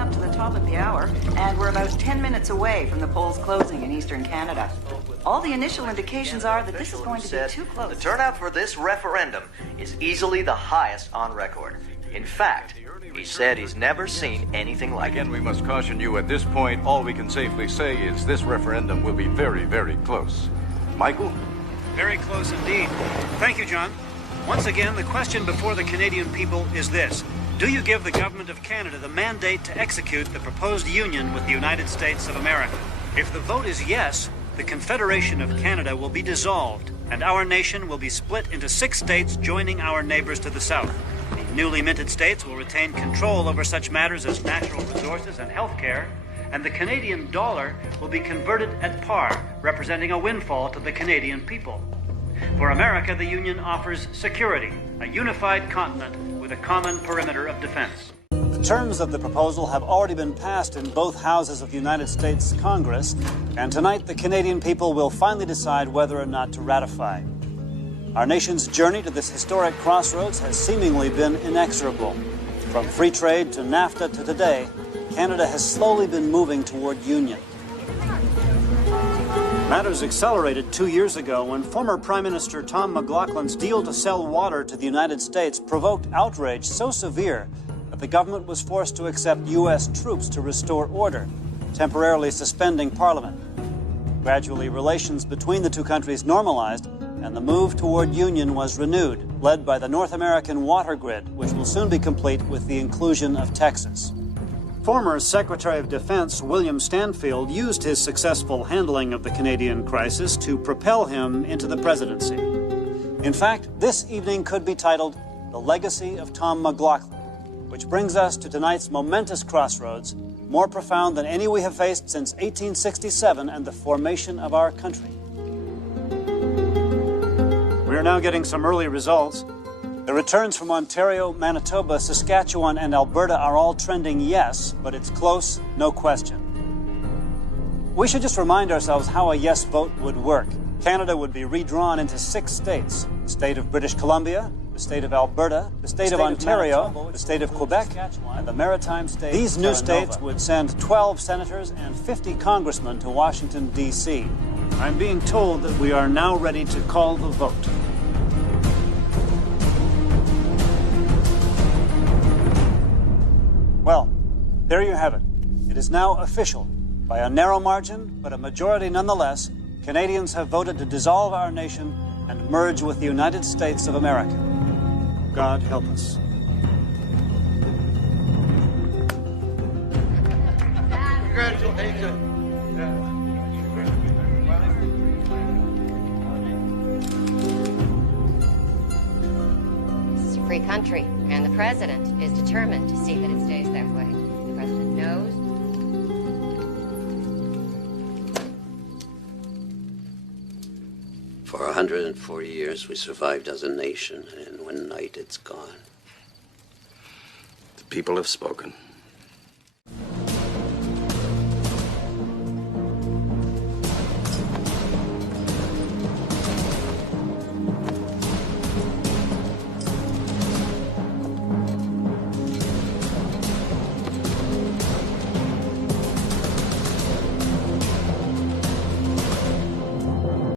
up to the top of the hour, and we're about 10 minutes away from the polls closing in eastern Canada. All the initial indications are that this is going to be too close. The turnout for this referendum is easily the highest on record. In fact, he said he's never seen anything like it. Again, we must caution you at this point. All we can safely say is this referendum will be very, very close. Michael? Very close indeed. Thank you, John. Once again, the question before the Canadian people is this. Do you give the government of Canada the mandate to execute the proposed union with the United States of America? If the vote is yes, the Confederation of Canada will be dissolved, and our nation will be split into 6 states joining our neighbors to the south. The newly minted states will retain control over such matters as natural resources and health care, and the Canadian dollar will be converted at par, representing a windfall to the Canadian people. For America, the Union offers security, a unified continent with a common perimeter of defense. The terms of the proposal have already been passed in both houses of the United States Congress, and tonight the Canadian people will finally decide whether or not to ratify. Our nation's journey to this historic crossroads has seemingly been inexorable. From free trade to NAFTA to today, Canada has slowly been moving toward union. Matters accelerated 2 years ago when former Prime Minister Tom McLaughlin's deal to sell water to the United States provoked outrage so severe that the government was forced to accept U.S. troops to restore order, temporarily suspending Parliament. Gradually, relations between the two countries normalized, and the move toward union was renewed, led by the North American water grid, which will soon be complete with the inclusion of Texas. Former Secretary of Defense William Stanfield used his successful handling of the Canadian crisis to propel him into the presidency. In fact, this evening could be titled The Legacy of Tom McLaughlin, which brings us to tonight's momentous crossroads, more profound than any we have faced since 1867 and the formation of our country. We are now getting some early results. The returns from Ontario, Manitoba, Saskatchewan, and Alberta are all trending yes, but it's close, no question. We should just remind ourselves how a yes vote would work. Canada would be redrawn into 6 states: the state of British Columbia, the state of Alberta, the state of Ontario, the state of Quebec, and the Maritime State. These new states would send 12 senators and 50 congressmen to Washington, D.C. I'm being told that we are now ready to call the vote. Well, there you have it. It is now official. By a narrow margin, but a majority nonetheless, Canadians have voted to dissolve our nation and merge with the United States of America. God help us. Congratulations. This is a free country, and the president is determined to see that it stays that way. The president knows. For 140 years, we survived as a nation, and in one night, it's gone. The people have spoken.